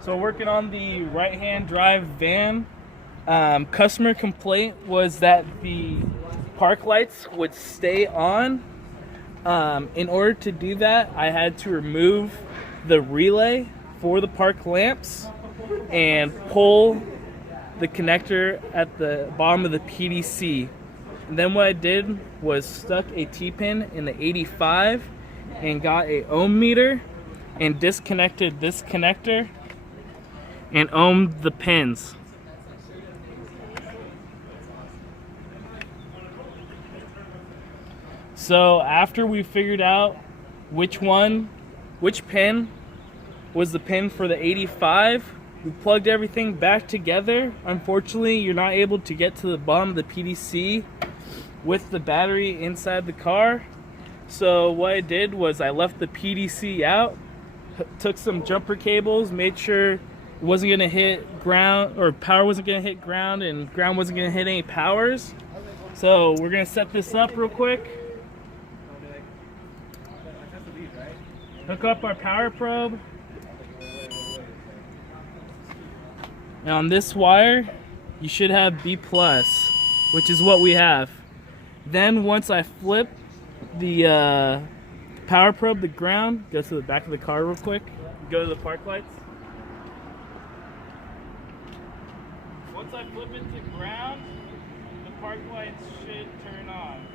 So working on the right-hand drive van, customer complaint was that the park lights would stay on. In order to do that, I had to remove the relay for the park lamps and pull the connector at the bottom of the PDC. And then what I did was stuck a T-pin in the 85 and got a ohm meter and disconnected this connector and ohmed the pins. So after we figured out which pin was the pin for the 85, we plugged everything back together. Unfortunately, you're not able to get to the bottom of the PDC with the battery inside the car. So what I did was I left the PDC out, took some jumper cables, made sure it wasn't going to hit ground, or power wasn't going to hit ground, and ground wasn't going to hit any powers. So we're going to set this up real quick. Hook up our power probe. And on this wire, you should have B+, which is what we have. Then once I flip the power probe to ground, go to the back of the car real quick, go to the park lights. Once I flip it to ground, the park lights should turn on.